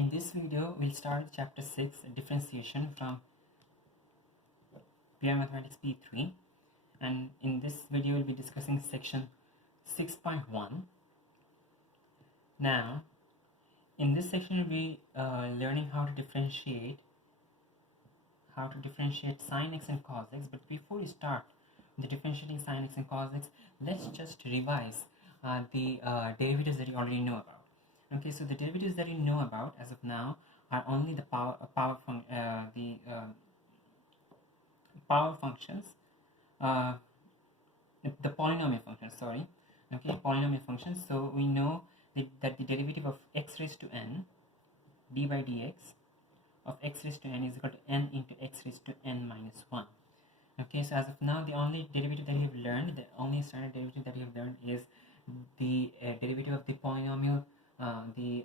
in this video we'll start chapter 6, differentiation, from Pure Mathematics P3, and in this video we'll be discussing section 6.1. Now in this section we'll be learning how to differentiate sin x and cos x. But before we start the differentiating sin x and cos x, let's just revise the derivatives that you already know about. Okay, so the derivatives that you know about as of now are only the power functions, the polynomial functions. Sorry, okay, polynomial functions. So we know that the derivative of x raised to n d by dx of x raised to n is equal to n into x raised to n minus 1. Okay, so as of now the only derivative that you have learned, the only standard derivative that you have learned is the derivative of the polynomial, the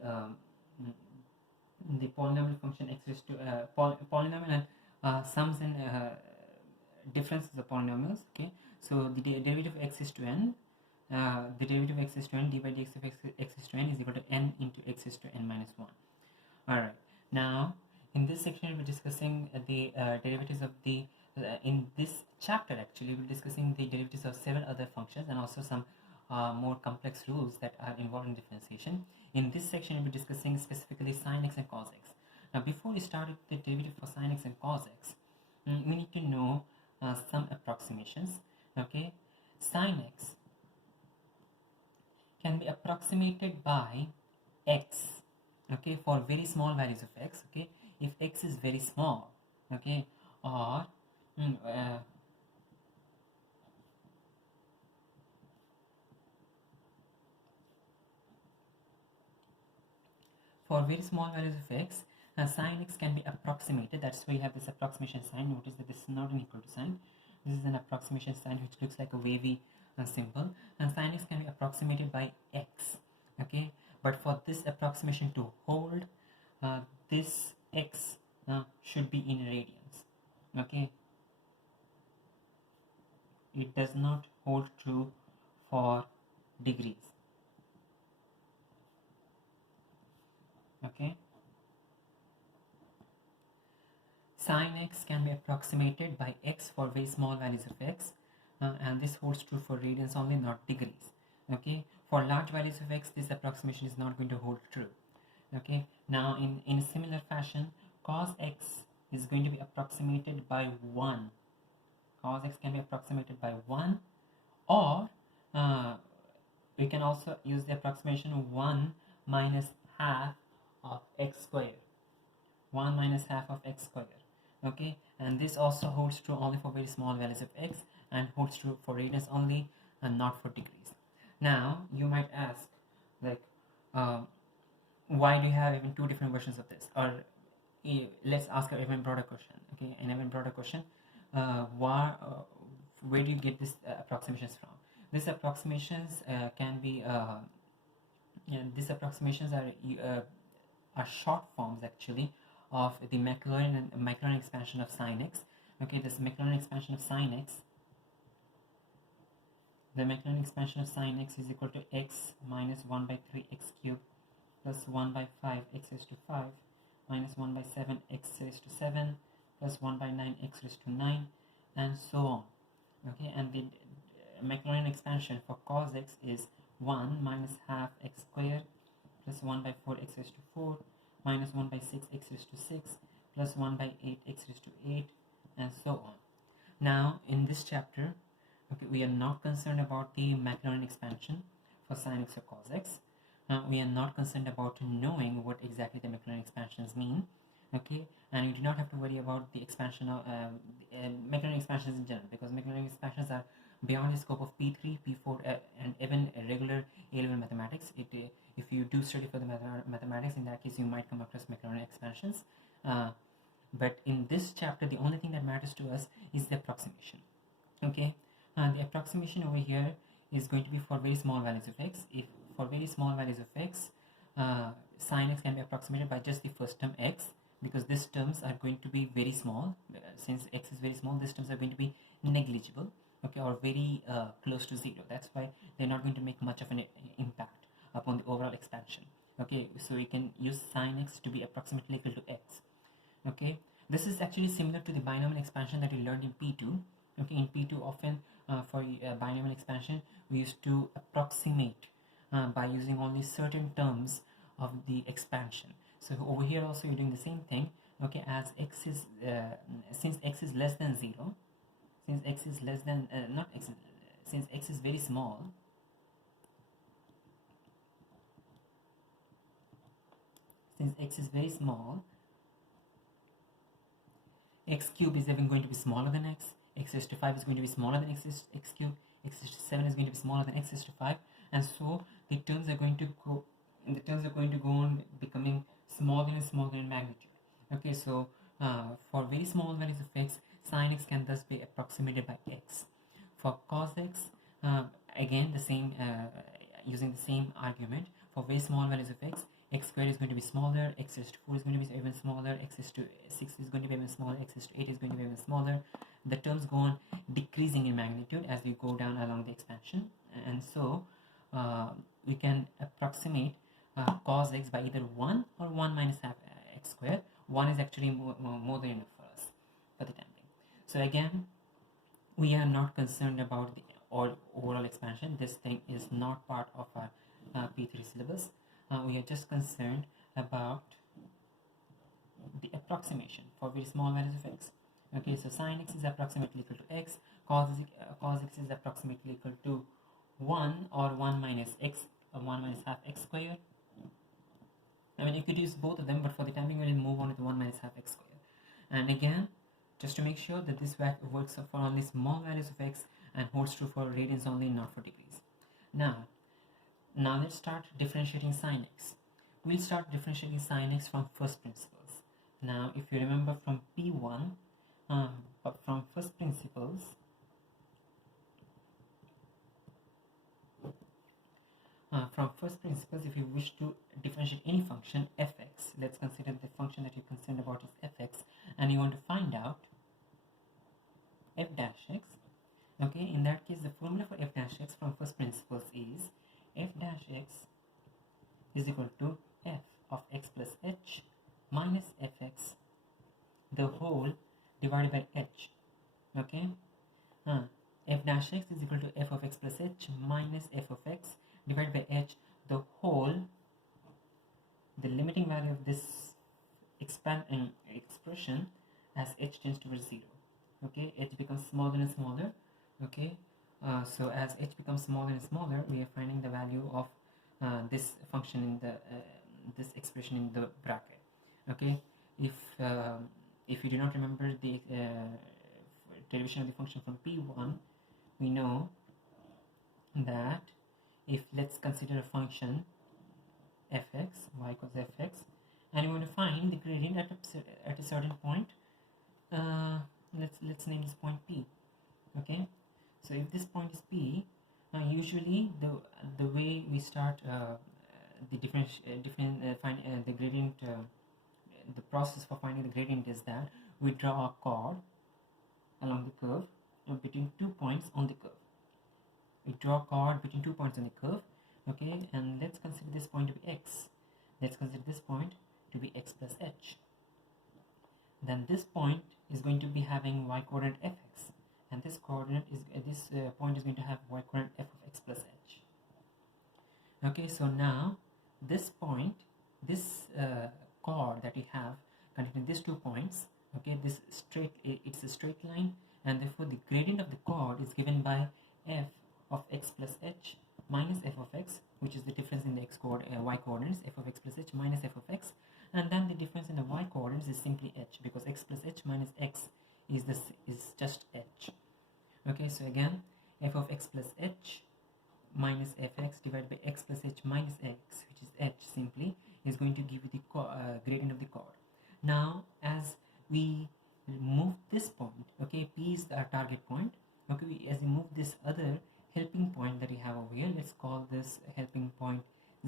polynomial function x raised to polynomial and sums and differences of polynomials. Okay, so the derivative of x raised to n, the derivative of x raised to n d by dx of x raised to n is equal to n into x raised to n minus 1. Alright, now in this section we'll be discussing the derivatives of the in this chapter actually we'll be discussing the derivatives of several other functions and also some more complex rules that are involved in differentiation. In this section we'll be discussing specifically sin x and cos x. Now before we start with the derivative for sin x and cos x, we need to know some approximations. Okay, sin x can be approximated by x, okay, for very small values of x. Okay, if x is very small, okay, or for very small values of x, sin x can be approximated. That's why we have this approximation sign. Notice that this is not an equal to sign. This is an approximation sign which looks like a wavy symbol, and sin x can be approximated by x. Okay, but for this approximation to hold, this x should be in radians. Okay, it does not hold true for degrees. Okay, sin x can be approximated by x for very small values of x, and this holds true for radians only, not degrees. Okay, for large values of x this approximation is not going to hold true. Okay, now in a similar fashion, cos x is going to be approximated by 1. Cos x can be approximated by 1, or we can also use the approximation 1 minus half of x squared. 1 minus half of x squared. Okay, and this also holds true only for very small values of x and holds true for radians only and not for degrees. Now you might ask, like, why do you have even two different versions of this? Or let's ask an even broader question. Okay, an even broader question: where do you get these approximations from? These approximations can be these approximations are short forms actually of the Maclaurin expansion of sin x. Okay, this Maclaurin expansion of sin x, the Maclaurin expansion of sin x is equal to x minus 1 by 3 x cubed plus 1 by 5 x raised to 5 minus 1 by 7 x raised to 7 plus 1 by 9 x raised to 9, and so on. Okay, and the Maclaurin expansion for cos x is 1 minus half x squared plus 1 by 4 x raised to 4 minus 1 by 6 x raised to 6 plus 1 by 8 x raised to 8, and so on. Now in this chapter, okay, we are not concerned about the Maclaurin expansion for sin x or cos x. We are not concerned about knowing what exactly the Maclaurin expansions mean. Okay, and you do not have to worry about the expansion of Maclaurin expansions in general, because Maclaurin expansions are beyond the scope of P3, P4, and even regular A-level mathematics. If you do study for the mathematics, in that case you might come across Maclaurin expansions. But in this chapter, the only thing that matters to us is the approximation. Okay, the approximation over here is going to be for very small values of x. If for very small values of x, sin x can be approximated by just the first term x, because these terms are going to be very small. Since x is very small, these terms are going to be negligible, okay, or very close to 0. That's why they're not going to make much of an impact upon the overall expansion. Okay, so we can use sine x to be approximately equal to x. Okay, this is actually similar to the binomial expansion that we learned in P2. Okay, in P2 often for binomial expansion we used to approximate by using only certain terms of the expansion. So over here also you're doing the same thing. Okay, as x is since x is less than 0, since x is less than not x since x is very small, since x is very small, x cube is even going to be smaller than x raised to 5 is going to be smaller than x cube, x raised to 7 is going to be smaller than x raised to 5, and so the terms are going to go on becoming smaller and smaller in magnitude. Okay, so for very small values of x, sin x can thus be approximated by x. For cos x, again the same using the same argument. For very small values of x, x squared is going to be smaller, x raised to 4 is going to be even smaller, x raised to 6 is going to be even smaller, x raised to 8 is going to be even smaller. The terms go on decreasing in magnitude as we go down along the expansion, and so we can approximate cos x by either 1 or 1 minus half x squared. 1 is actually more than enough for us for the time being. So again, we are not concerned about the overall expansion. This thing is not part of our P3 syllabus. We are just concerned about the approximation for very small values of x. Okay, so sin x is approximately equal to x, cos x is approximately equal to 1 or 1 minus x, 1 minus half x squared. I mean, you could use both of them, but for the time being we'll move on to the 1 minus half x squared. And again, just to make sure that this works for only small values of x and holds true for radians only, not for degrees. Now let's start differentiating sin x. We'll start differentiating sin x from first principles. Now if you remember from P1, but from first principles, if you wish to differentiate any function fx, let's consider the function that you're concerned about is fx, and you want to find out f dash x. Okay, in that case the formula for f dash x from first principles is f dash x is equal to f of x plus h minus fx the whole divided by h. Okay, f dash x is equal to f of x plus h minus f of x divided by h the whole, the limiting value of this expression as h tends towards 0. Okay, h becomes smaller and smaller. Okay, so as h becomes smaller and smaller, we are finding the value of this function in the this expression in the bracket. Okay, if you do not remember the derivation of the function from P1, we know that if, let's consider a function fx, y equals fx, and we want to find the gradient at a certain point. Let's name this point P. Okay, so if this point is P, usually the way we start the the gradient, the process for finding the gradient is that we draw a chord along the curve between 2 points on the curve. We draw a chord between 2 points on the curve. Okay, and let's consider this point to be x. Let's consider this point to be x plus h. Then this point is going to be having y coordinate fx, and this coordinate is point is going to have y coordinate f of x plus h. Okay, so now this point, this chord that we have connecting these 2 points, okay, this straight, it's a straight line, and therefore the gradient of the chord is given by f of x plus h minus f of x, which is the difference in the y coordinates, f of x plus h minus f of x, and then the difference in the y coordinates is simply h, because x plus h minus x is just h. Okay, so again, f of x plus h minus fx divided by x plus h minus x, which is h simply, is going to give you the gradient of the chord. Now as we move this point, okay, P is our target point. Okay, as we move this other helping point that we have over here, let's call this helping point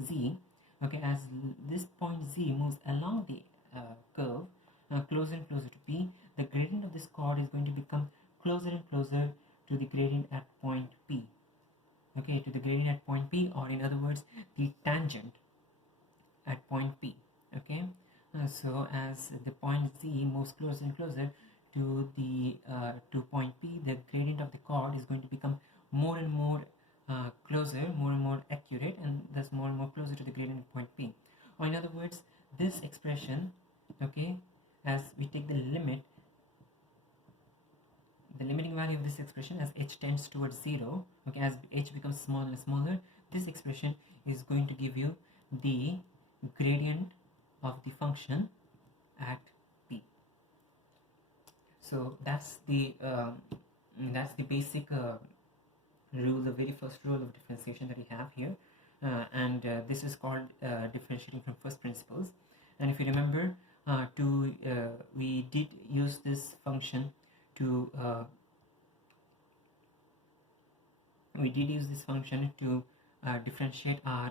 z. Okay, as this point z moves along the curve closer and closer to P, the gradient of this chord is going to become closer and closer to the gradient at point P. Okay, to the gradient at point P, or in other words, the tangent at point P. Okay, so as the point Z moves closer and closer to the to point P, the gradient of the chord is going to become more and more closer, more and more accurate, and thus more and more closer to the gradient at point P. Or in other words, this expression, okay, as we take the limit, the limiting value of this expression as h tends towards 0, okay, as h becomes smaller and smaller, this expression is going to give you the gradient of the function at P. So that's the basic rule, the very first rule of differentiation that we have here, and this is called differentiating from first principles. And if you remember, we did use this function to differentiate our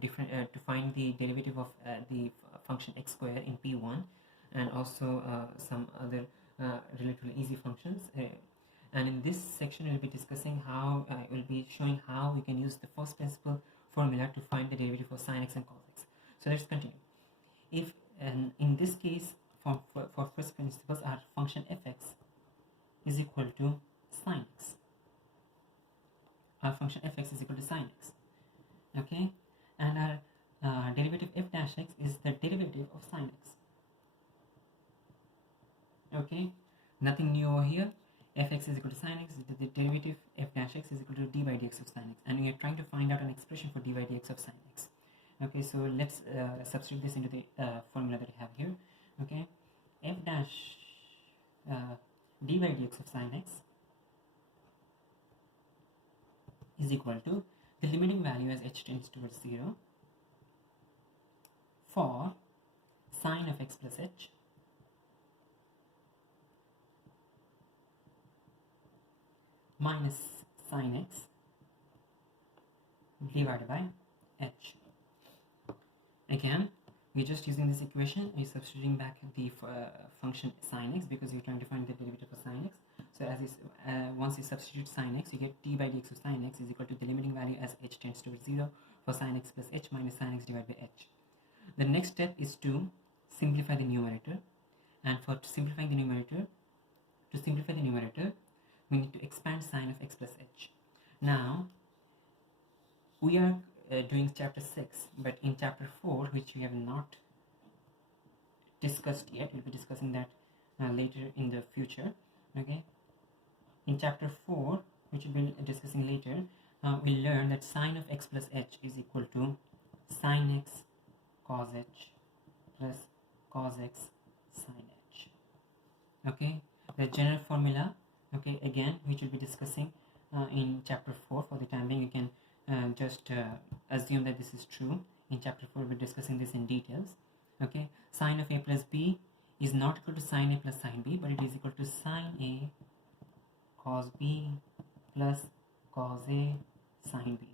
to find the derivative of the function x square in P1, and also some other relatively easy functions. And in this section, we'll be discussing how we'll be showing how we can use the first principle formula to find the derivative of sin x and cos x. So let's continue. If in this case, for first principles, our function fx is equal to sin x. Our function fx is equal to sin x. Okay, and our derivative f dash x is the derivative of sin x. Okay, nothing new over here. Fx is equal to sin x, the derivative f dash x is equal to d by dx of sin x, and we are trying to find out an expression for d by dx of sin x. Okay, so let's substitute this into the formula that we have here. Okay, f dash d by dx of sin x is equal to the limiting value as h tends towards 0 for sin of x plus h minus sin x divided by h. Again, we're just using this equation, we're substituting back the function sin x because we're trying to find the derivative of sin x. So as is, once you substitute sin x, you get d by dx of sin x is equal to the limiting value as h tends towards 0 for sin x plus h minus sin x divided by h. The next step is to simplify the numerator, and for simplifying the numerator, we need to expand sin of x plus h. Now, we are doing chapter 6, but in chapter 4, which we have not discussed yet, we'll be discussing that later in the future. Okay, in chapter 4, which we'll be discussing later, we'll learn that sin of x plus h is equal to sin x cos h plus cos x sin h. Okay, the general formula, okay, again, which we'll be discussing in chapter 4. For the time being, you can just assume that this is true. In chapter 4, we'll be discussing this in details. Okay, sin of a plus b is not equal to sin a plus sin b, but it is equal to sin a cos b plus cos a sin b.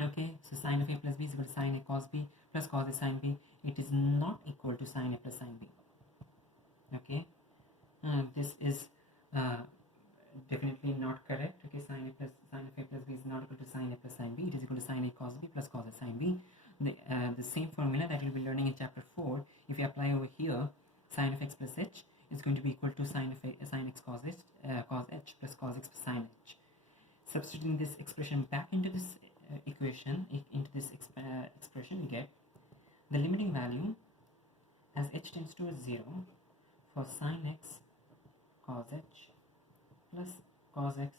Okay, so sin of a plus b is equal to sin a cos b plus cos a sin b. It is not equal to sin a plus sin b. Okay, this is definitely not correct. Okay, sin of a plus b is not equal to sin a plus sin b. It is equal to sin a cos b plus cos a sin b. The same formula that we'll be learning in chapter 4, if you apply over here, sin of x plus h is going to be equal to sin x cos h plus cos x plus sin h. Substituting this expression back into this expression, we get the limiting value as h tends towards 0 for sin x cos h plus cos x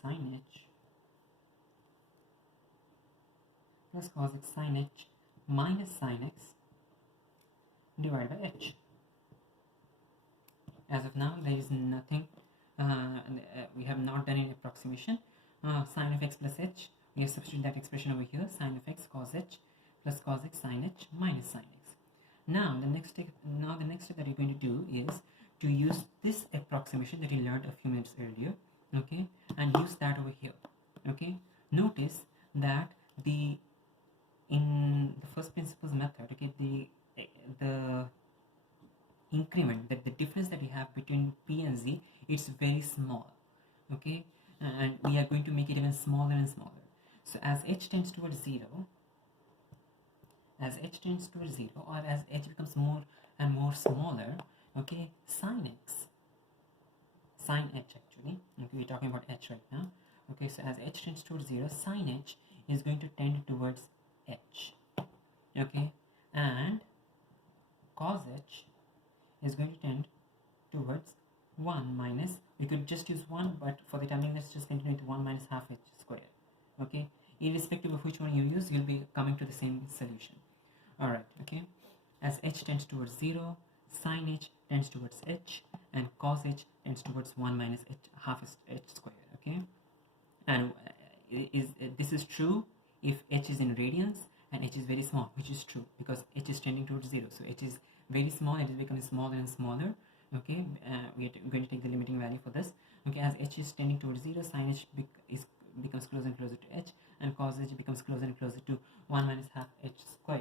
sin h plus cos x sin h minus sin x divided by h. As of now, there is nothing, we have not done any approximation. Sin of x plus h, we have substituted that expression over here, sin of x cos h plus cos x sin h minus sin x. Now the next step that you're going to do is to use this approximation that you learned a few minutes earlier, okay, and use that over here. Okay, notice that in the first principles method, okay, the increment, that the difference that we have between p and z, it's very small. Okay, and we are going to make it even smaller and smaller. So as h tends towards 0, as h tends towards 0, or as h becomes more and more smaller, okay, sin h actually, okay, we're talking about h right now, okay, so as h tends towards 0, sin h is going to tend towards h, okay, and cos h is going to tend towards 1 minus, we could just use 1, but for the time being let's just continue with 1 minus half h square, okay, irrespective of which one you use, you'll be coming to the same solution. Alright, okay, as h tends towards 0, sin h tends towards h, and cos h tends towards 1 minus h half h square, okay, and this is true if h is in radians and h is very small, which is true because h is tending towards 0, so h is very small, it is becoming smaller and smaller, okay, we are going to take the limiting value for this, okay, as h is tending towards 0, sin h becomes closer and closer to h, and cos h becomes closer and closer to 1 minus half h square.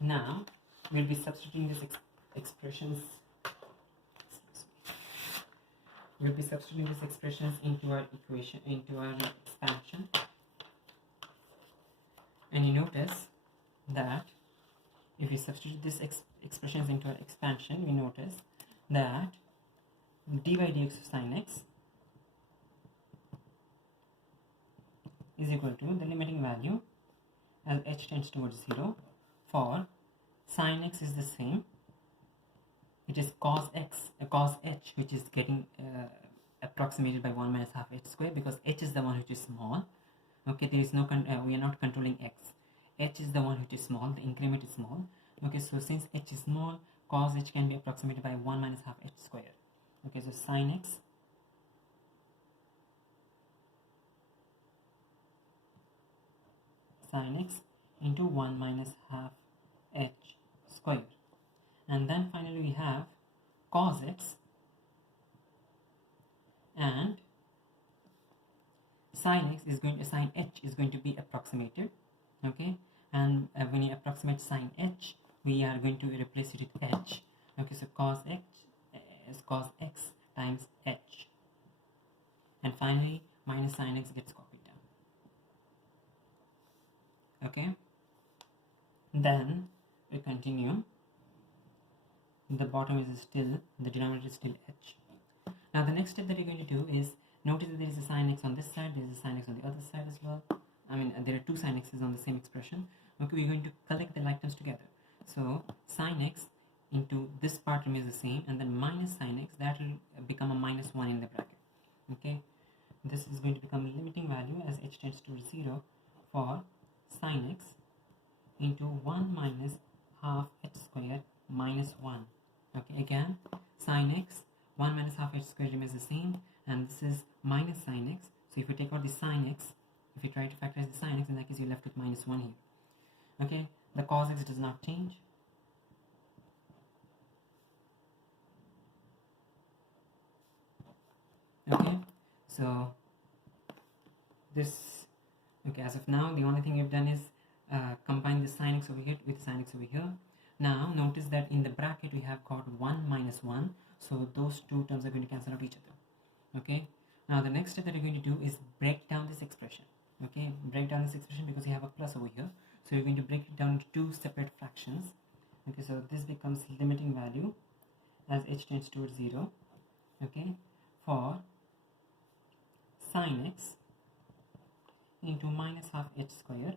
Now we'll be substituting these expressions into our equation, into our expansion, and you notice that if we substitute these expressions into our expansion, we notice that dy dx of sin x is equal to the limiting value as h tends towards 0 for sin x is the same, it is cos h, which is getting approximated by 1 minus half h square, because h is the one which is small, okay, there is no we are not controlling x, h is the one which is small, the increment is small, okay, so since h is small, cos h can be approximated by 1 minus half h square, okay, so sin x into 1 minus half h square, and then finally we have cos x and sin h is going to be approximated, okay, and when you approximate sin h, we are going to replace it with h, okay, so cos x is cos x times h, and finally minus sin x gets copied down, okay, then we continue, the bottom is still, the denominator is still h. Now the next step that you're going to do is, notice that there is a sin x on this side, there is a sin x on the other side as well, I mean there are two sin x's on the same expression, okay, we're going to collect the like terms together, so sin x into this part remains the same, and then minus sin x, that will become a minus 1 in the bracket, okay, this is going to become a limiting value as h tends to 0 for sin x into 1 minus half h square minus 1, okay, again sin x, 1 minus half h square remains the same, and this is minus sin x, so if you take out the sin x, if you try to factorize the sin x, in that case you're left with minus 1 here, okay, the cos x does not change, okay, so this, okay, as of now the only thing we've done is combine the sin x over here with sin x over here. Now notice that in the bracket we have got 1 minus 1, so those two terms are going to cancel out each other, okay. Now the next step that we're going to do is break down this expression, okay, break down this expression because we have a plus over here, so we're going to break it down into two separate fractions, okay, so this becomes limiting value as h tends towards 0, okay, for sin x into minus half h square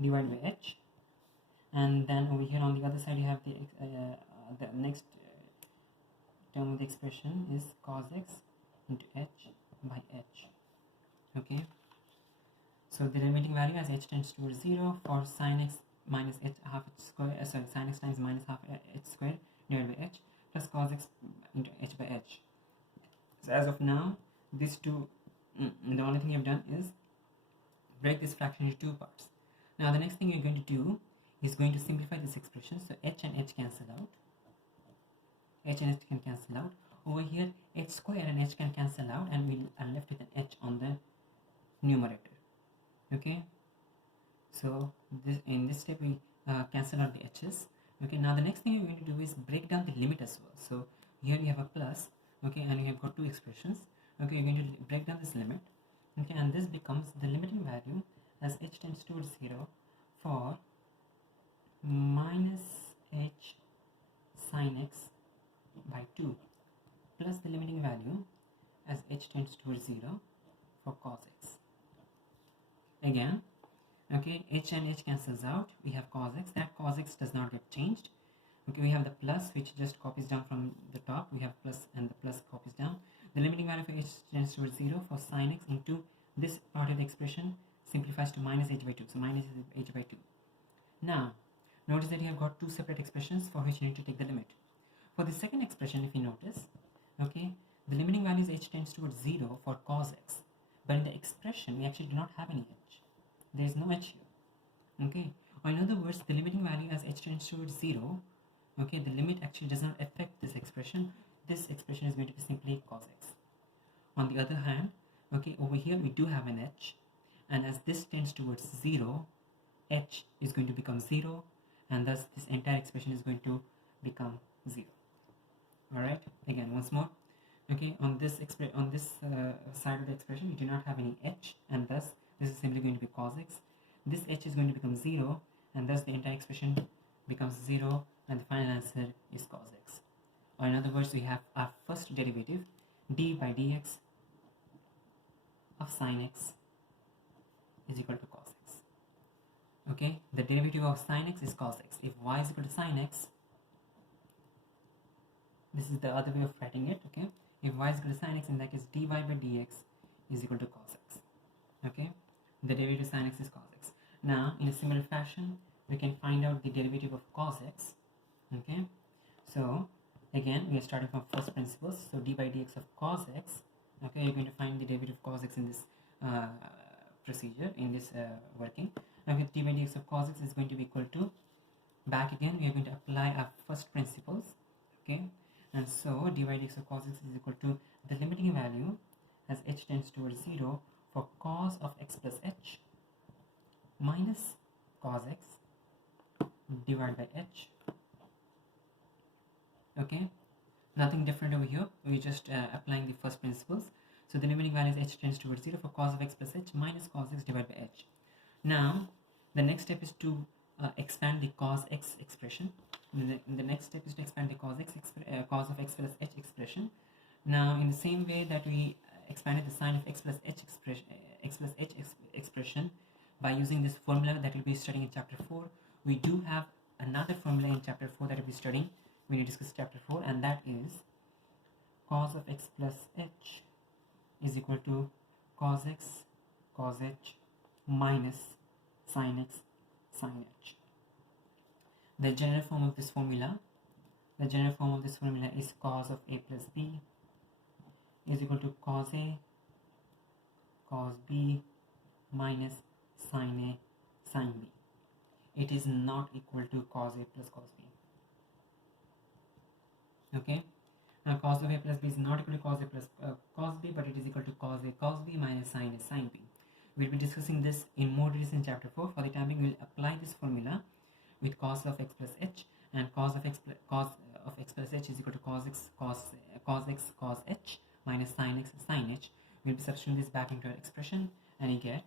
divided by h, and then over here on the other side you have the next term of the expression is cos x into h by h, okay, so the limiting value as h tends towards 0 for sin x minus h half h square, sin x times minus half h square divided by h plus cos x into h by h. So as of now these two, the only thing I've done is break this fraction into two parts. Now the next thing you're going to do is going to simplify this expression, so h and h cancel out, h and h can cancel out, over here h square and h can cancel out, and we are left with an h on the numerator, okay, so in this step we cancel out the h's, okay. Now the next thing you're going to do is break down the limit as well, so here you have a plus, okay, and you have got two expressions, okay, you're going to break down this limit, okay, and this becomes the limiting value as h tends towards 0 for minus h sine x by 2 plus the limiting value as h tends towards 0 for cos x. Again, okay, h and h cancels out, we have cos x. That cos x does not get changed. Okay, we have the plus which just copies down from the top, we have plus and the plus copies down. The limiting value for h tends towards 0 for sine x into this part of the expression simplifies to minus h by 2, so minus h by 2. Now notice that you have got two separate expressions for which you need to take the limit. For the second expression, if you notice, okay, the limiting value is h tends towards 0 for cos x, but in the expression we actually do not have any h. There is no h here. Okay, or in other words, the limiting value as h tends towards 0, okay, the limit actually does not affect this expression. This expression is going to be simply cos x. On the other hand, okay, over here we do have an h, and as this tends towards 0, h is going to become 0, and thus this entire expression is going to become 0. Alright, again once more, okay, on this side of the expression we do not have any h, and thus this is simply going to be cos x. This h is going to become 0, and thus the entire expression becomes 0, and the final answer is cos x. Or in other words, we have our first derivative, d by dx of sine x is equal to cos x. Okay, the derivative of sine x is cos x. If y is equal to sine x, this is the other way of writing it. Okay, if y is equal to sine x, in that case dy by dx is equal to cos x. Okay, the derivative of sine x is cos x. Now in a similar fashion we can find out the derivative of cos x. Okay, so again we are starting from first principles, so d by dx of cos x. Okay, you're going to find the derivative of cos x in this procedure, in this working. Okay, d by dx of cos x is going to be equal to, back again we are going to apply our first principles. Okay, and so d by dx of cos x is equal to the limiting value as h tends towards 0 for cos of x plus h minus cos x divided by h. Okay, nothing different over here, we're just applying the first principles. So the limiting value is h tends towards 0 for cos of x plus h minus cos x divided by h. Now the next step is to expand the cos x expression. The next step is to expand the cos of x plus h expression. Now in the same way that we expanded the sine of x plus h expression by using this formula that we'll be studying in chapter 4, we do have another formula in chapter 4 that we'll be studying when we discuss chapter 4, and that is cos of x plus h is equal to cos x cos h minus sin x sin h. The general form of this formula is cos of a plus b is equal to cos a cos b minus sin a sin b. It is not equal to cos a plus cos b. Okay, now cos of a plus b is not equal to cos a plus cos b, but it is equal to cos a cos b minus sin a sin b. We'll be discussing this in more details in chapter 4. For the time being, we'll apply this formula with cos of x plus h, and cos of x plus h is equal to cos x cos h minus sin x sin h. We'll be substituting this back into our expression, and you get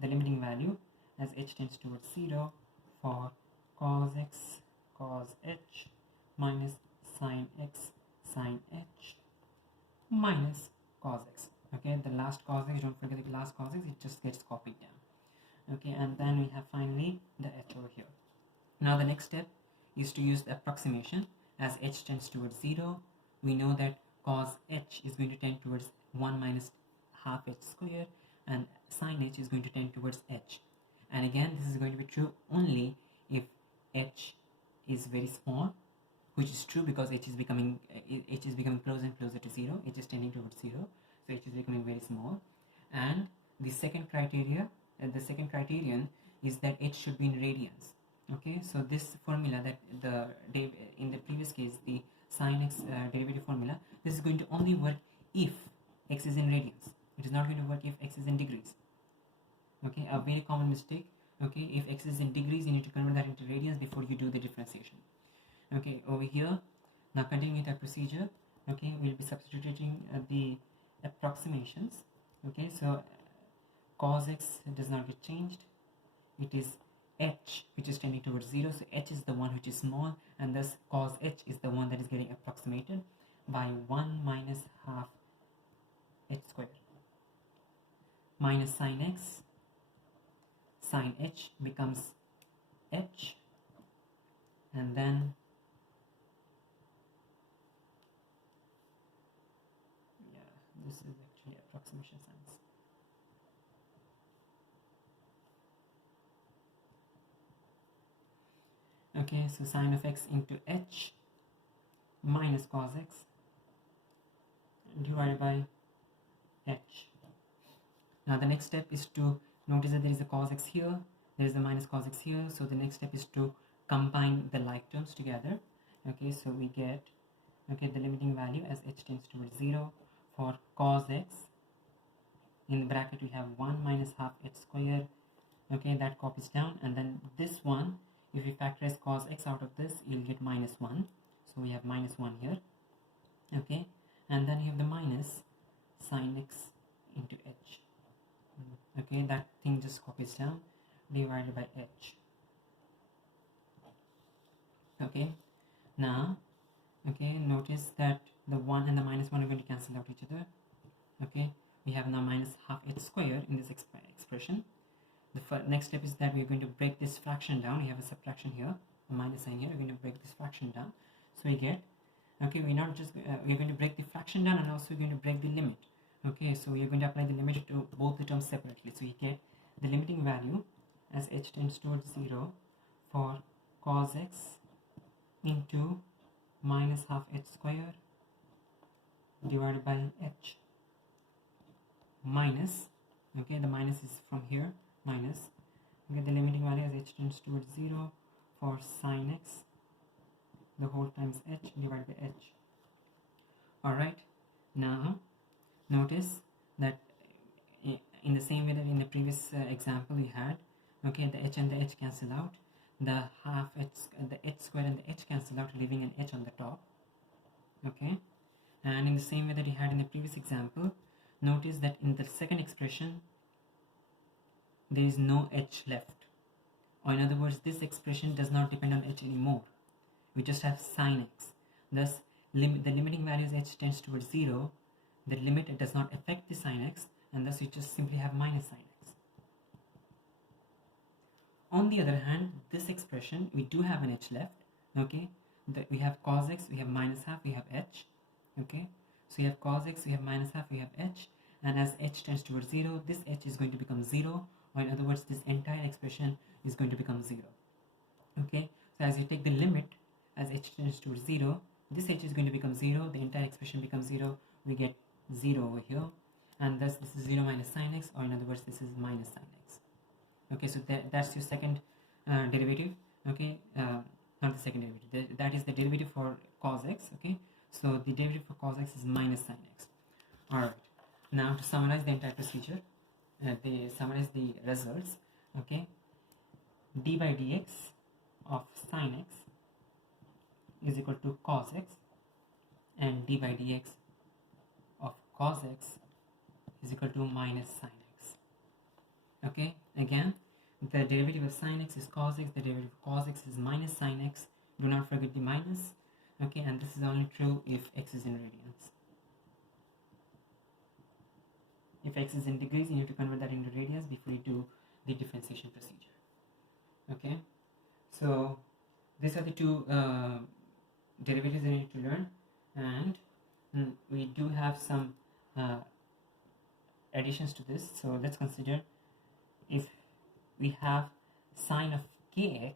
the limiting value as h tends towards 0 for cos x cos h minus sin x sin h minus cos x. Okay, the last cos x, don't forget the last cos x, it just gets copied down. Okay, and then we have finally the h over here. Now the next step is to use the approximation. As h tends towards 0, we know that cos h is going to tend towards 1 minus half h squared, and sin h is going to tend towards h. And again, this is going to be true only if h is very small, which is true because h is becoming closer and closer to 0. H is tending towards 0, so h is becoming very small. And the second criterion is that h should be in radians. Okay, so this formula that in the previous case, the sin x derivative formula, this is going to only work if x is in radians. It is not going to work if x is in degrees. Okay, a very common mistake. Okay, if x is in degrees, you need to convert that into radians before you do the differentiation. Okay, over here, now continuing with our procedure, okay, we'll be substituting the approximations. Okay, so cos x does not get changed. It is h which is tending towards 0, so h is the one which is small, and thus cos h is the one that is getting approximated by 1 minus half h square minus sin x. Sin h becomes h, and then this is actually approximation signs. Okay, so sin of x into h minus cos x divided by h. Now the next step is to notice that there is a cos x here, there is a minus cos x here, so the next step is to combine the like terms together. Okay, so we get, okay, the limiting value as h tends towards 0 for cos x. In the bracket we have 1 minus half h square. Okay, that copies down, and then this one, if we factorize cos x out of this, you'll get minus 1, so we have minus 1 here. Okay, and then you have the minus sin x into h. Okay, that thing just copies down, divided by h. Okay, now, okay, notice that the 1 and the minus 1 are going to cancel out each other. Okay, we have now minus half h square in this expression. The next step is that we're going to break this fraction down. We have a subtraction here, a minus sign here. We're going to break this fraction down, so we get, okay, we're not just we're going to break the fraction down, and also we're going to break the limit. Okay, so we're going to apply the limit to both the terms separately. So we get the limiting value as h tends towards 0 for cos x into minus half h square divided by h minus, okay, the minus is from here, minus, okay, the limiting value as h tends towards 0 for sin x the whole times h divided by h. Alright, now notice that in the same way that in the previous example we had, okay, the h and the h cancel out, the half h, the h square and the h cancel out, leaving an h on the top. Okay, and in the same way that we had in the previous example, notice that in the second expression there is no h left, or in other words, this expression does not depend on h anymore. We just have sin x. Thus the limiting value as h tends towards 0, the limit does not affect the sin x, and thus we just simply have minus sin x. On the other hand, this expression, we do have an h left. Okay, we have cos x, we have minus half, we have h. Okay, so we have cos x, we have minus half, we have h, and as h tends towards 0, this h is going to become 0, or in other words, this entire expression is going to become 0. Okay, so as you take the limit as h tends towards 0, this h is going to become 0, the entire expression becomes 0, we get 0 over here, and thus this is 0 minus sin x, or in other words, this is minus sin x. Okay, so that's your second derivative. Okay, not the second derivative, that is the derivative for cos x. Okay, so the derivative for cos x is minus sin x. Alright, now to summarize the entire procedure, summarize the results. Okay, d by dx of sin x is equal to cos x, and d by dx of cos x is equal to minus sin x. Okay, again, the derivative of sin x is cos x, the derivative of cos x is minus sin x. Do not forget the minus. Okay, and this is only true if x is in radians. If x is in degrees, you need to convert that into radians before you do the differentiation procedure. Okay, so these are the two derivatives that you need to learn, and we do have some additions to this. So let's consider if we have sine of kx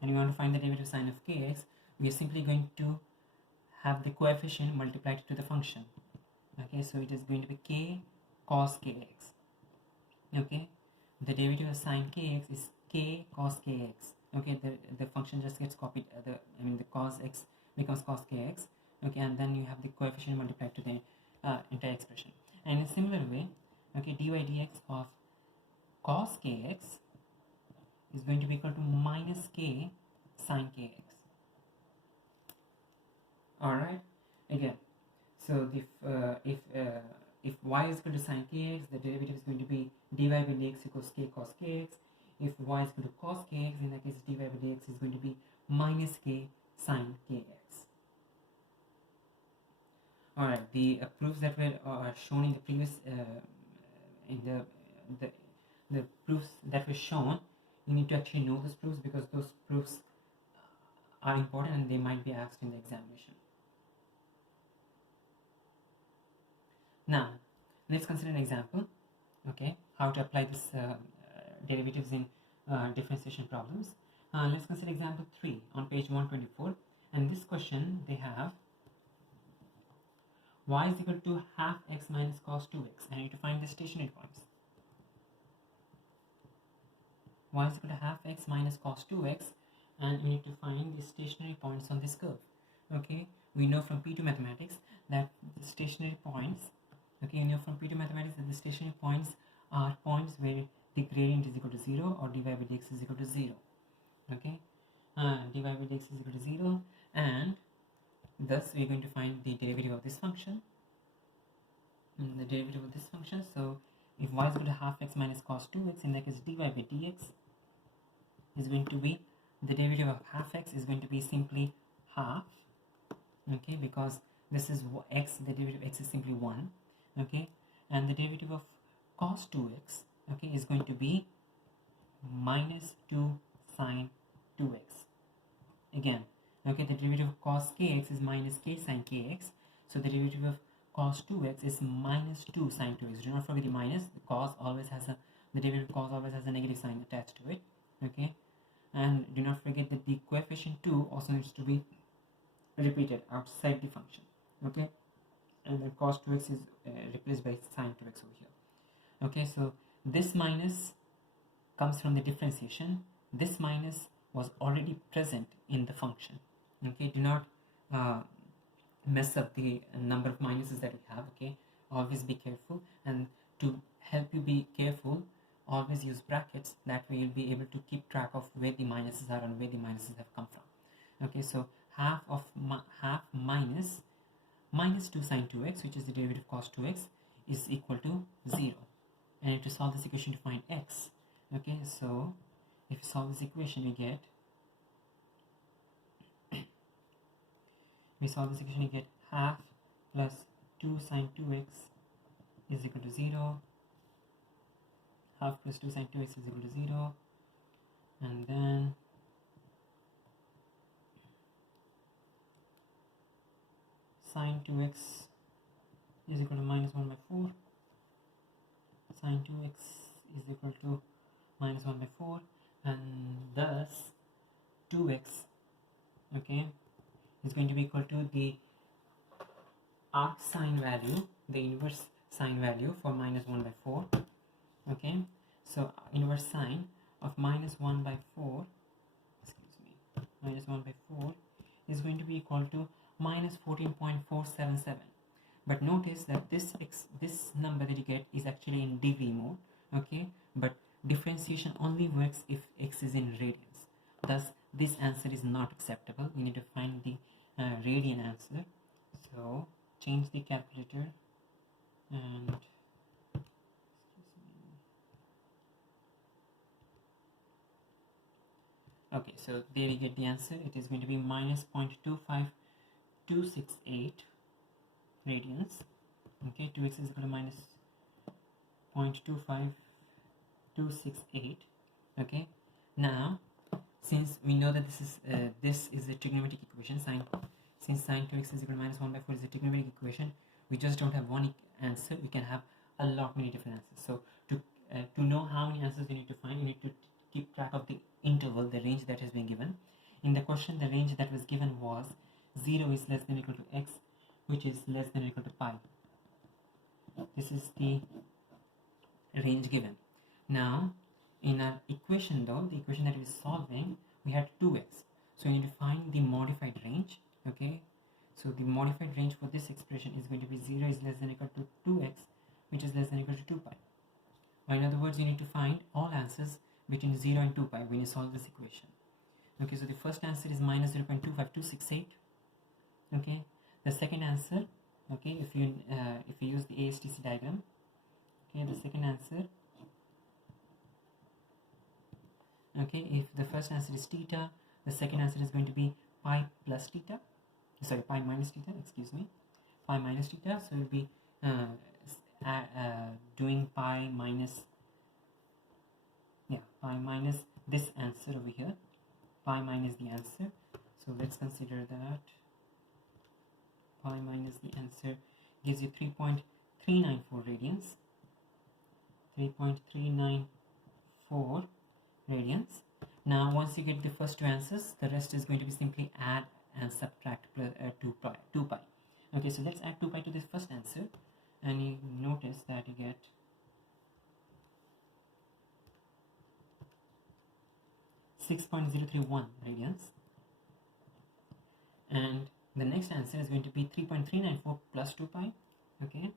and we want to find the derivative of sine of kx, we are simply going to have the coefficient multiplied to the function. Okay, so it is going to be k cos kx. Okay, the derivative of sine kx is k cos kx. Okay, the function just gets copied, the cos x becomes cos kx. Okay, and then you have the coefficient multiplied to the entire expression. And in a similar way, okay, dy dx of cos kx is going to be equal to minus k sin kx. Alright, again, so if if y is equal to sine kx, the derivative is going to be dy by dx equals k cos kx. If y is equal to cos kx, in that case dy by dx is going to be minus k sine kx. Alright, the proofs that were shown in the previous in the proofs that were shown, you need to actually know those proofs, because those proofs are important and they might be asked in the examination. Now let's consider an example, okay, how to apply this derivatives in differentiation problems. Let's consider example 3 on page 124, and this question they have y is equal to half x minus cos 2x, and you need to find the stationary points. Y is equal to half x minus cos 2x, and you need to find the stationary points on this curve. Okay, we know from P2 mathematics that the stationary points, okay, you know from P2 mathematics that the stationary points are points where the gradient is equal to 0 or dy by dx is equal to 0. Okay, dy by dx is equal to 0, and thus we are going to find the derivative of this function. The derivative of this function. So if y is equal to half x minus cos 2x, in that case dy by dx is going to be, the derivative of half x is going to be simply half, okay, because this is x, the derivative of x is simply 1, okay, and the derivative of cos 2x, okay, is going to be minus 2 sine 2x. Again, okay, the derivative of cos kx is minus k sine kx, so the derivative of cos 2x is minus 2 sine 2x. Do not forget the minus. The cos always has the derivative of cos always has a negative sign attached to it, okay, and do not forget that the coefficient 2 also needs to be repeated outside the function, okay, and then cos 2x is replaced by sine 2x over here. Okay, so this minus comes from the differentiation. This minus was already present in the function. Okay, do not mess up the number of minuses that we have. Okay, always be careful, and to help you be careful, always use brackets. That way you'll be able to keep track of where the minuses are and where the minuses have come from. Okay, so half of half minus 2 sine 2x, which is the derivative of cos 2x, is equal to 0. And to solve this equation to find x, okay, so if you solve this equation, you get half plus 2 sine 2x is equal to 0. Half plus 2 sine 2x is equal to 0, and then sine 2x is equal to minus 1 by 4. Sine 2x is equal to minus 1 by 4, and thus 2x, okay, is going to be equal to the arc sine value, the inverse sine value for minus 1 by 4. Okay, so inverse sine of minus 1 by 4, excuse me, minus 1 by 4 is going to be equal to minus 14.477. But notice that this number that you get is actually in degree mode, okay, but differentiation only works if x is in radians. Thus this answer is not acceptable. We need to find the radian answer. So change the calculator, and okay, so there you get the answer. It is going to be minus 0.25268 radians. Okay, 2x is equal to minus 0.25268. Okay, now since we know that this is a trigonometric equation, since sine 2x is equal to minus 1 by 4 is a trigonometric equation, we just don't have one answer. We can have a lot many different answers. So to know how many answers you need to find, you need to keep track of the interval, the range that has been given. In the question, the range that was given was 0 is less than or equal to x, which is less than or equal to pi. This is the range given. Now in our equation though, the equation that we're solving, we had 2x, so we need to find the modified range. Okay, so the modified range for this expression is going to be 0 is less than or equal to 2x, which is less than or equal to 2 pi. Or in other words, you need to find all answers between 0 and 2 pi when you solve this equation. Okay, so the first answer is minus 0.25268. Okay, the second answer Okay, if you use the ASTC diagram, okay, the second answer, okay, if the first answer is theta, the second answer is going to be pi plus theta, sorry, pi minus theta, excuse me, pi minus theta. So we'll be doing pi minus, yeah, pi minus this answer over here, pi minus the answer. So let's consider that pi minus the answer gives you 3.394 radians, 3.394 radians. Now once you get the first two answers, the rest is going to be simply add and subtract 2 pi. Okay, so let's add 2 pi to this first answer, and you notice that you get 6.031 radians, and the next answer is going to be 3.394 plus 2 pi. Okay,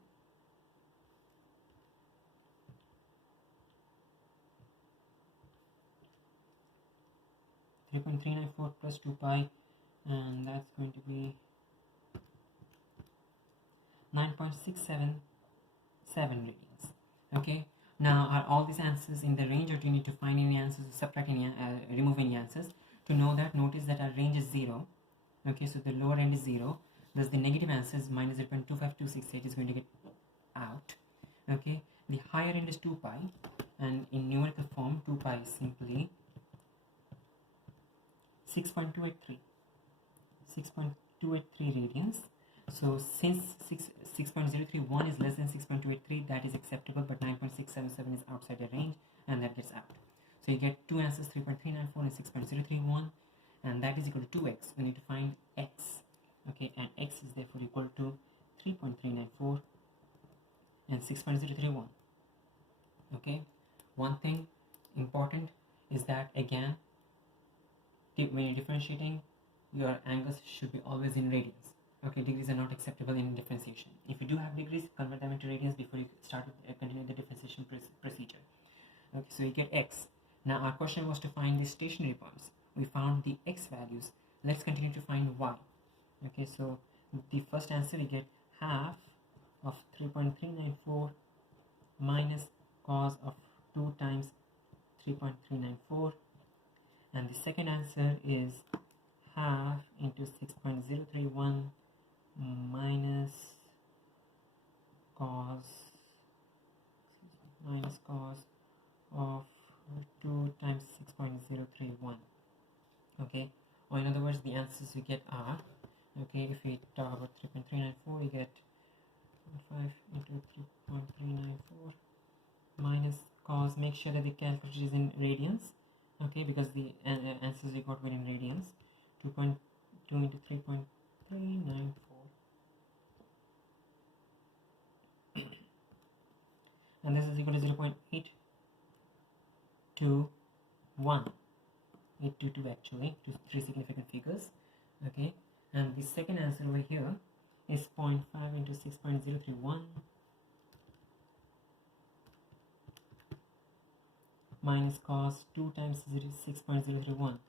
(3.394 plus 2 pi), and that's going to be 9.677 radians. Okay, now are all these answers in the range, or do you need to find any answers, subtract any, remove any answers? To know that, notice that our range is 0. Okay, so the lower end is 0, thus the negative answer is minus 0.25268 is going to get out. Okay, the higher end is 2 pi, and in numerical form 2 pi is simply 6.283 radians. So since 6.031 is less than 6.283, that is acceptable, but 9.677 is outside the range, and that gets out. So you get two answers, 3.394 and 6.031, and that is equal to 2x. We need to find x. Okay, and x is therefore equal to 3.394 and 6.031. Okay, one thing important is that, again, when you're differentiating, your angles should be always in radians. Okay, degrees are not acceptable in differentiation. If you do have degrees, convert them into radians before you start with, continue the differentiation procedure. Okay, so you get x. Now our question was to find the stationary points. We found the x values. Let's continue to find y. Okay, so the first answer, you get half of 3.394 minus cos of 2 times 3.394, and the second answer is half into 6.031 minus cos of 2 times 6.031. Okay, or in other words, the answers we get are, okay, if we talk about 3.394, you get 5 into 3.394 minus cos, make sure that the calculator is in radians, okay, because the answers we got were in radians. 2.2 into 3.394 and this is equal to 0.821 actually, to 3 significant figures. Okay, and the second answer over here is 0.5 into 6.031 minus cos 2 times 6.031.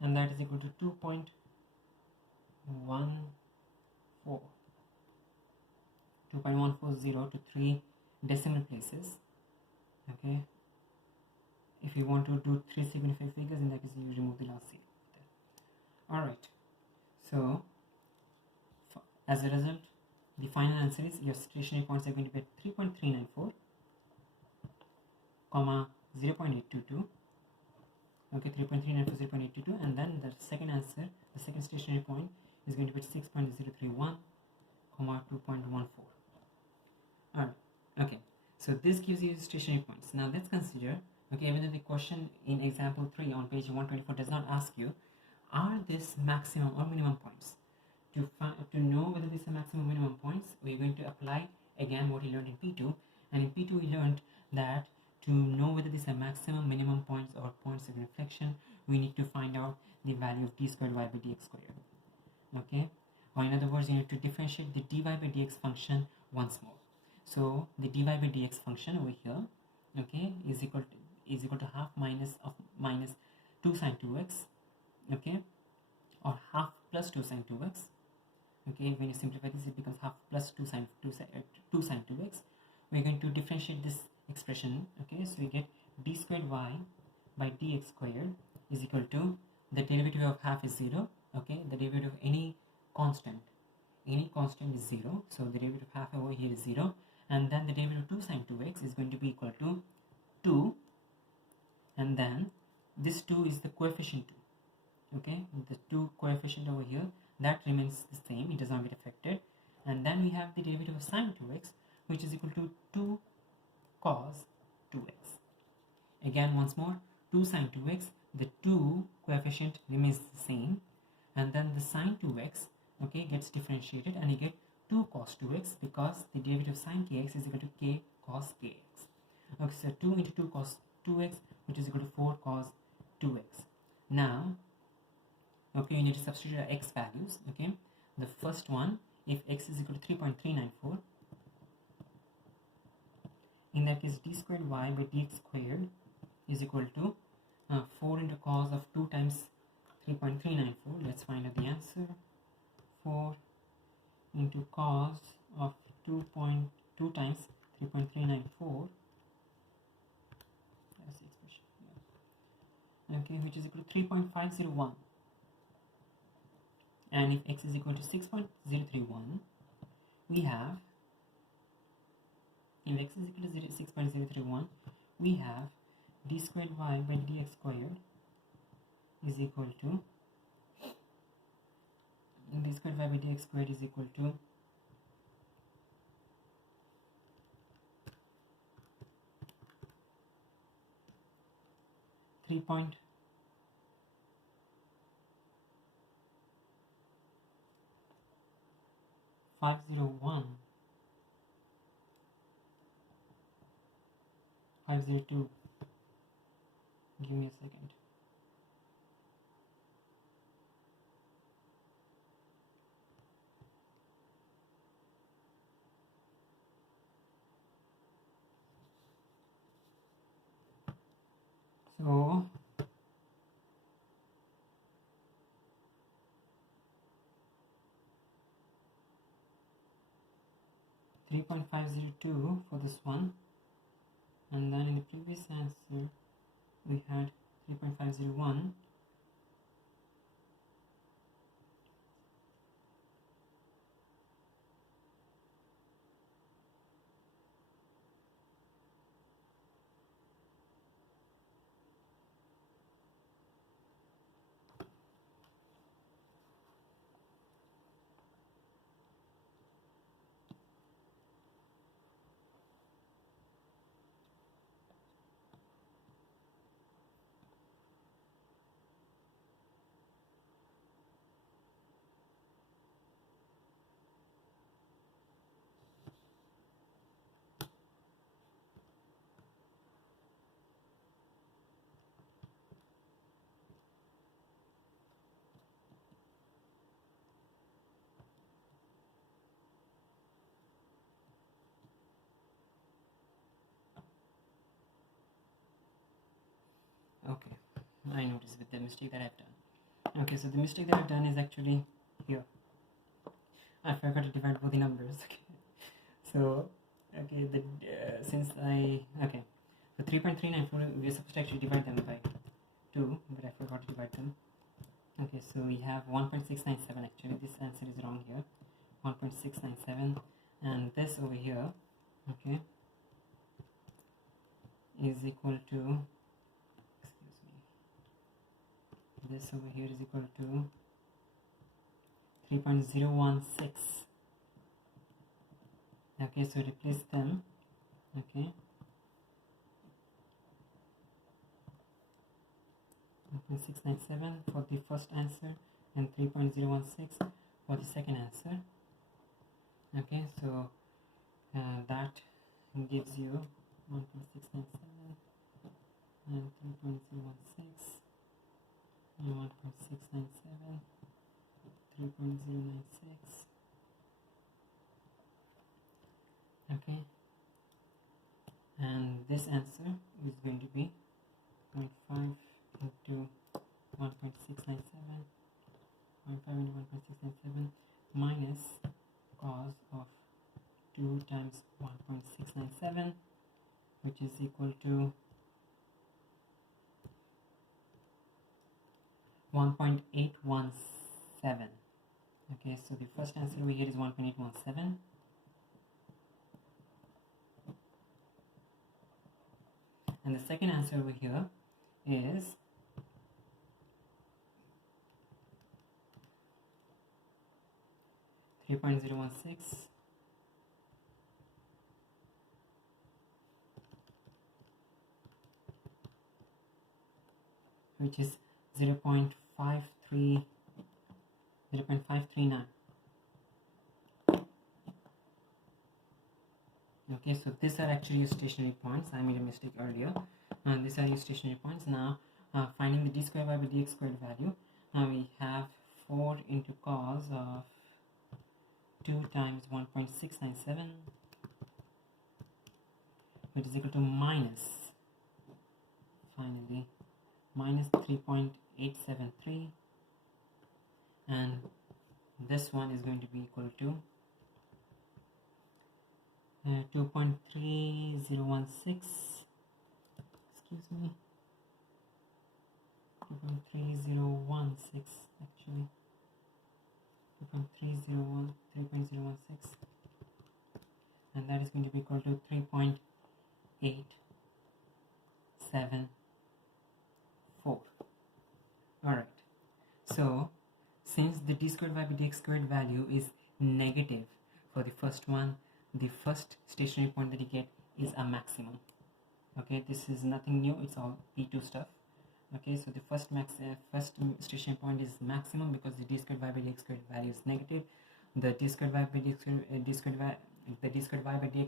And that is equal to 2.140 to 3 decimal places. Okay, if you want to do 3 significant figures, in that case you remove the last 0. Alright, so as a result, the final answer is your stationary points are going to be 3.394 comma 0.822. Okay, 3.394, 0.822, and then the second answer, the second stationary point, is going to be 6.031 comma 2.14. Alright, okay, so this gives you stationary points. Now let's consider, okay, even though the question in example 3 on page 124 does not ask you, are this maximum or minimum points? To know whether these are maximum or minimum points, we're going to apply again what we learned in P2, and in P2 we learned that to know whether these are maximum, minimum points, or points of inflection, we need to find out the value of d squared y by dx squared. Okay, or in other words, you need to differentiate the dy by dx function once more. So the dy by dx function over here, okay, is equal to half minus 2 sine 2x okay, or half plus 2 sine 2x. Okay, when you simplify this, it becomes half plus 2 sine 2x. We're going to differentiate this expression. Okay, so we get d squared y by dx squared is equal to, the derivative of half is 0. Okay, the derivative of any constant is 0, so the derivative of half over here is 0, and then the derivative of 2 sine 2x is going to be equal to 2, and then this 2 is the coefficient 2. Okay, the 2 coefficient over here, that remains the same, it does not get affected. And then we have the derivative of sine 2x, which is equal to 2 cos 2x. Again, once more, 2 sine 2x, the 2 coefficient remains the same, and then the sine 2x, okay, gets differentiated, and you get 2 cos 2x, because the derivative of sine kx is equal to k cos kx. Okay, so 2 into 2 cos 2x, which is equal to 4 cos 2x. Now, okay, you need to substitute our x values. Okay, the first one, if x is equal to 3.394, in that case d squared y by dx squared is equal to 4 into cos of 2 times 3.394. Let's find out the answer. 4 into cos of 2 times 3.394, that's the expression, yeah. Okay, which is equal to 3.501. And if x is equal to 6.031, we have, if x is equal to 6.031, we have d squared y by dx squared is equal to, d squared y by dx squared is equal to 3.501 502. Give me a second. So 3.502 for this one, and then in the previous answer we had 3.501. Okay, I noticed with the mistake that I've done. Okay, so the mistake that I've done is actually here. I forgot to divide both the numbers. Okay, so okay, since okay, so 3.394, we are supposed to actually divide them by 2, but I forgot to divide them. Okay, so we have 1.697. Actually, this answer is wrong here. 1.697, and this over here, okay, is equal to, this over here is equal to 3.016. Okay, so replace them. Okay, 1.697 for the first answer and 3.016 for the second answer. Okay, so that gives you 1.697 and 3.016 and 1.697, 3.096. Okay, and this answer is going to be 0.5 into 1.697, 0.5 into 1.697 minus cos of 2 times 1.697, which is equal to 1.817. Okay, so the first answer we get is 1.817. And the second answer over here is 3.016, which is 0.539. Okay, so these are actually your stationary points. I made a mistake earlier. These are your stationary points. Now, finding the d squared by dx squared value, we have 4 into cos of 2 times 1.697, which is equal to finally, minus 3.873, and this one is going to be equal to 2.3016, excuse me, 2.3016 actually, 3.016, and that is going to be equal to 3.874. Alright, so since the d squared by dx squared value is negative for the first one, the first stationary point that you get is a maximum. Okay, this is nothing new, it's all P2 stuff. Okay, so the first stationary point is maximum because the d squared by dx squared value is negative. The d squared by dx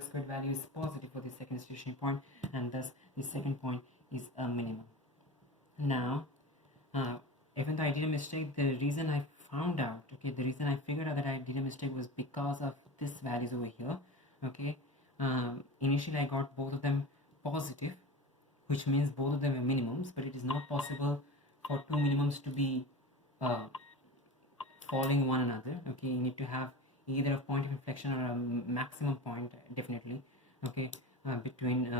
squared value is positive for the second stationary point, and thus the second point is a minimum. Now, even though I did a mistake, the reason I figured out that I did a mistake was because of this values over here. Okay, initially I got both of them positive, which means both of them are minimums, but it is not possible for two minimums to be following one another. Okay, you need to have either a point of inflection or a maximum point, definitely, okay, between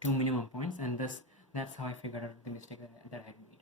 two minimum points, and thus that's how I figured out the mistake that I made.